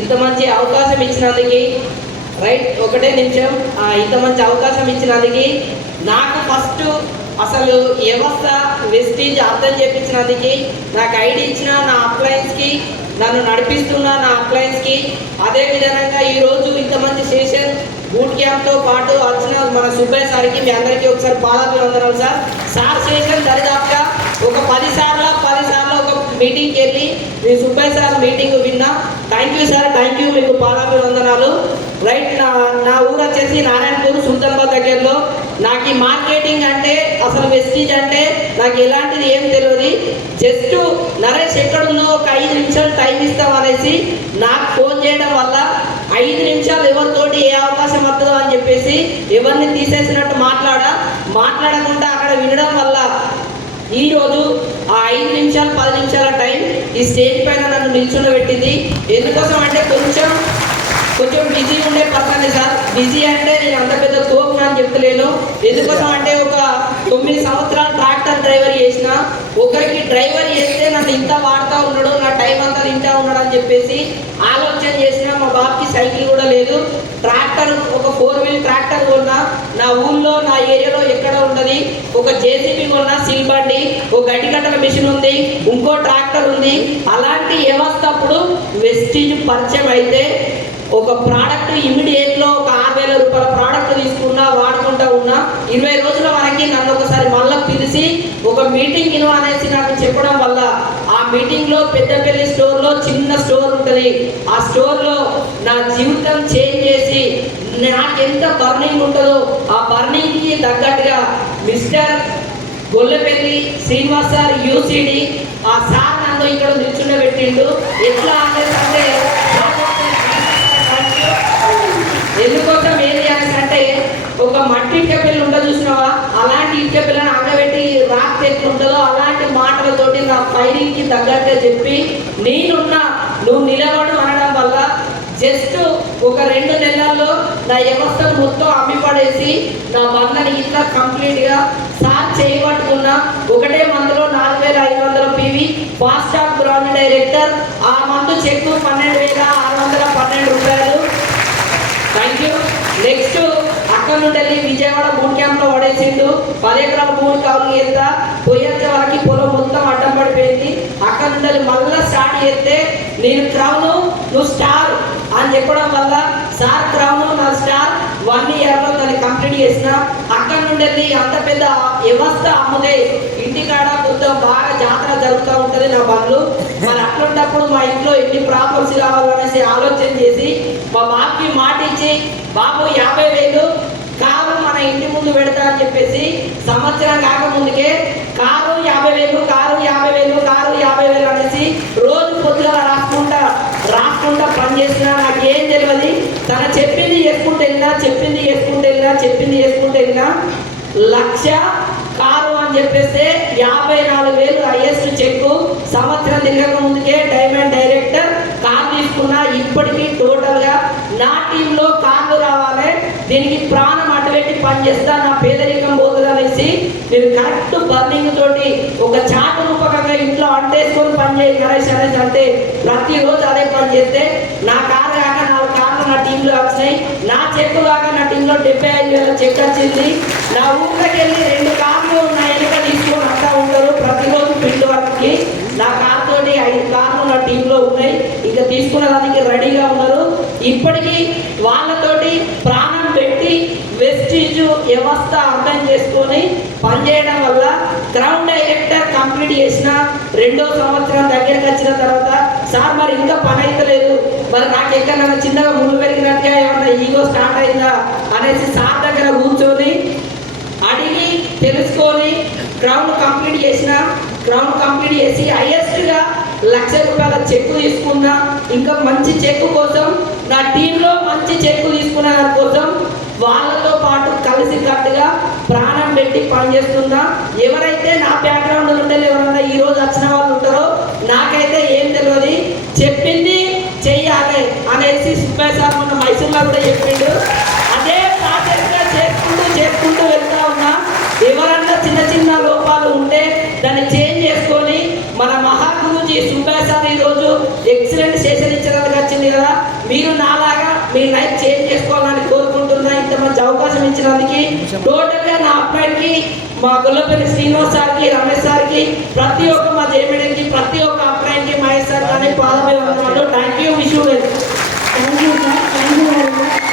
ఇంత మంచి అవకాశం ఇచ్చినందుకు రైట్ ఒకటే నిమిషం. ఇంత మంచి అవకాశం ఇచ్చినందుకు నాకు ఫస్ట్ అసలు వ్యవస్థ వెస్టీజ్ అర్థం చేపించినందుకు నాకు ఐడి ఇచ్చిన నా అప్లయన్స్కి నన్ను నడిపిస్తున్న నా అప్లయన్స్కి అదే విధంగా ఈరోజు ఇంత మంచి సెషన్ బూట్ క్యాంప్తో పాటు వచ్చిన మన సుబ్బయ్య సార్కి మీ అందరికీ ఒకసారి పాదాభివందనాలు సార్. సార్ సెషన్ దరిదాపుగా ఒక పది సార్లు పది సార్లు ఒక మీటింగ్కి వెళ్ళి మీ సుబ్బయ్య సార్ మీటింగ్ విన్నా thank you sir thank you మీకు పాదాభివందనాలు. రైట్ నా నా ఊరు వచ్చేసి నారాయణపూర్ సుల్తాన్బాద్ దగ్గరలో. నాకు ఈ మార్కెటింగ్ అంటే అసలు వెస్టీజ్ అంటే నాకు ఎలాంటిది ఏం తెలియదు. జస్ట్ నరేష్ ఎక్కడుందో ఒక ఐదు నిమిషాలు టైం ఇస్తాం అనేసి నాకు ఫోన్ చేయడం వల్ల ఐదు నిమిషాలు ఎవరితోటి ఏ అవకాశం వస్తుందో అని చెప్పేసి ఎవరిని తీసేసినట్టు మాట్లాడ మాట్లాడకుండా అక్కడ వినడం వల్ల ఈరోజు ఆ ఐదు నిమిషాలు పది నిమిషాల టైం ఈ స్టేజ్ పైన నన్ను నిల్చుండబెట్టింది ఎందుకోసం అంటే కొంచెం కొంచెం బిజీ ఉండే పర్సన్ సార్. బిజీ అంటే నేను అంత పెద్ద తోపు అని చెప్తలేను. ఎందుకోసం అంటే ఒక తొమ్మిది సంవత్సరాలు ట్రాక్టర్ డ్రైవర్ చేసిన. ఒకరికి డ్రైవర్ చేస్తే నన్ను ఇంత వాడుతూ ఉన్నాడు నా టైం అంతా తింటా ఉన్నాడు అని చెప్పేసి ఆలోచన చేసిన. మా బాబుకి సైకిల్ కూడా లేదు. ట్రాక్టర్ ఒక ఫోర్ వీల్ ఊళ్ళో నా ఏరియాలో ఎక్కడ ఉండదు ఒక జేసీబీ కొన్న సిల్బండి ఒక గడ్డి కట్టల మిషన్ ఉంది ఇంకో ట్రాక్టర్ ఉంది. అలాంటి వ్యవస్థ అప్పుడు వెస్టీజ్ పరిచయం అయితే ఒక ప్రోడక్ట్ ఇమ్మీడియట్లో ఒక ఆరు వేల రూపాయల ప్రోడక్ట్ తీసుకున్నా వాడుకుంటా ఉన్నా ఇరవై రోజుల వరకు నన్ను ఒకసారి మళ్ళీ పిలిచి ఒక మీటింగ్ ఇను అనేసి నాకు చెప్పడం వల్ల మీటింగ్లో పెద్దపల్లి స్టోర్లో చిన్న స్టోర్ ఉంటుంది. ఆ స్టోర్లో నా జీవితం చేంజ్ చేసి నాకు ఎంత బర్నింగ్ ఉంటుందో ఆ బర్నింగ్కి తగ్గట్టుగా mister Gollapalli Srinivas sir UCD ఆ సార్ నన్ను ఇక్కడ నిల్చుండబెట్టిండు. ఎట్లా అనేసి అంటే ఎందుకోసం ఏది అనేసి అంటే ఒక మట్టి ఇటుక పిల్ల ఉంటుంది చూసినావా అలాంటి ఇటుక పిల్లని అంగబెట్టి ఎట్లా ఉంటుందో అలాంటి మాటలతోటి నా ఫైరింగ్కి తగ్గట్టుగా చెప్పి నేనున్నా నువ్వు నిలబడు అనడం వల్ల జస్ట్ ఒక రెండు నెలల్లో నా వ్యవస్థను మొత్తం అమ్మిపడేసి నా బంధని ఇట్లా కంప్లీట్గా సార్ చేయబట్టుకున్నా ఒకటే మందులో నాలుగు వేల ఐదు వందల PV fast off ground director ఆ మందు చెక్కు పన్నెండు వేల ఆరు వందల పన్నెండు రూపాయలు. థ్యాంక్ యూ నెక్స్ట్ అక్కడ నుండి వెళ్ళి విజయవాడ బూట్ క్యాంప్లో పడేసిండు. పది ఎకరాల భూమి కావాలి ఎంత? పోయేంత వరకు పొలం మొత్తం అడ్డం పడిపోయింది. అక్కడ నుండి మళ్ళా స్టార్ట్ చేస్తే నేను క్రౌన్ నువ్వు స్టార్ అని చెప్పడం వల్ల సార్ క్రౌన్ నా స్టార్ వన్ ఇయర్లో దాన్ని కంప్లీట్ చేసిన. అక్కడ నుండి అంత పెద్ద వ్యవస్థ అమ్ముదే ఇంటికాడ కొంచెం బాగా జాతర జరుగుతూ ఉంటుంది నా బండ్లు మరి అట్లుంటప్పుడు మా ఇంట్లో ఎన్ని ప్రాబ్లమ్స్ కావాలనేసి ఆలోచన చేసి మా బాబుకి మాట ఇచ్చి బాబు యాభై వేలు కారు మన ఇంటి ముందు పెడతా అని చెప్పేసి సంవత్సరం కాక ముందుకే కారు యాభై వేలు కారు యాభై వేలు కారు యాభై వేలు అనేసి రోజు పొద్దుగా రాసుకుంటా రాసుకుంటా పని చేసినా నాకు ఏం తెలియదు తన చెప్పింది చేసుకుంటూ వెళ్ళినా చెప్పింది వేసుకుంటే ఇలా చెప్పింది వేసుకుంటే ఇలా లక్ష కారు అని చెప్పేస్తే యాభై నాలుగు వేలు హైయెస్ట్ చెక్ సంవత్సరం తిరగక ముందుకే డైమండ్ డైరెక్టర్ కార్ తీసుకున్నా. ఇప్పటికీ టోటల్గా నా టీంలో కార్లు రావాలి. దీనికి ప్రాణం అటుపెట్టి పనిచేస్తా నా పేదరికం పోతుందనేసి అనేసి నేను కరెక్ట్ బర్నింగ్ తోటి ఒక చాట రూపకంగా ఇంట్లో అంటేసుకొని పని చేయి నరేష్ అనేసి అంటే ప్రతిరోజు అదే పని చేస్తే నా కారు కాక నాలుగు నా వచ్చినాయి నా చెక్కు కాక నా టీంలో డెబ్బై ఐదు వేల చెక్ వచ్చింది. నా ఊళ్ళకి వెళ్ళి రెండు కార్లు నా వెనుక తీసుకొని అంతా ఉంటారు ప్రతిరోజు పిండి వర్క్కి నా కార్తో ఐదు కార్లు నా టీంలో ఉన్నాయి. ఇంకా తీసుకున్న దానికి రెడీగా ఉన్నారు ఇప్పటికీ వాళ్ళతోటి ప్రాణం పెట్టి వెస్టిజ్ వ్యవస్థ అర్థం చేసుకొని పనిచేయడం వల్ల గ్రౌండ్ డైరెక్టర్ కంప్లీట్ చేసిన రెండో సంవత్సరం దగ్గరికి వచ్చిన తర్వాత సార్ మరి ఇంకా పని అయితలేదు మరి నాకు ఎక్కడైనా చిన్నగా ముందు పెరిగినట్టుగా ఏమన్నా ఈగో స్టార్ట్ అయిందా అనేసి సార్ దగ్గర కూర్చొని అడిగి తెలుసుకొని గ్రౌండ్ కంప్లీట్ చేసిన గ్రౌండ్ కంప్లీట్ చేసి హైయెస్ట్గా లక్ష రూపాయల చెక్ తీసుకున్నా. ఇంకా మంచి చెక్ కోసం నా టీంలో మంచి చెక్ తీసుకున్న కోసం వాళ్ళతో పాటు కలిసి కట్టుగా ప్రాణం పెట్టి పనిచేస్తున్నా. ఎవరైతే నా బ్యాక్గ్రౌండ్ ఉంటే ఎవరన్నా ఈ రోజు వచ్చిన వాళ్ళు ఉంటారు నాకైతే ఏం తెలియదు చెప్పింది చెయ్యాలి అనేసి సార్ మొన్న మైసూర్లో కూడా చెప్పిండు. అదే ప్రాసెస్గా చేసుకుంటూ చేసుకుంటూ వెళ్తా ఉన్నా ఎవరన్నా చిన్న చిన్న లోపాలు ఉంటే దాన్ని చేంజ్ చేసుకొని మన మహాగురుజీ సుబ్బయ్య సార్ ఈరోజు ఎక్సలెంట్ సెషన్ కదా. మీరు నాలాగా మీ లైఫ్ చేంజ్ చేసుకోవాలని కోరుకుంటున్నా ఇంత మంచి అవకాశం ఇచ్చినందుకు. టోటల్గా నా అబ్బాయికి మా గుల్లపల్లి శ్రీనివాస్ సార్కి రమేష్ సార్కి ప్రతి ఒక్క మా జయమేడికి ప్రతి ఒక్క అబ్బాయికి మహేష్ సార్ కానీ పాదమే thank you wish Thank you.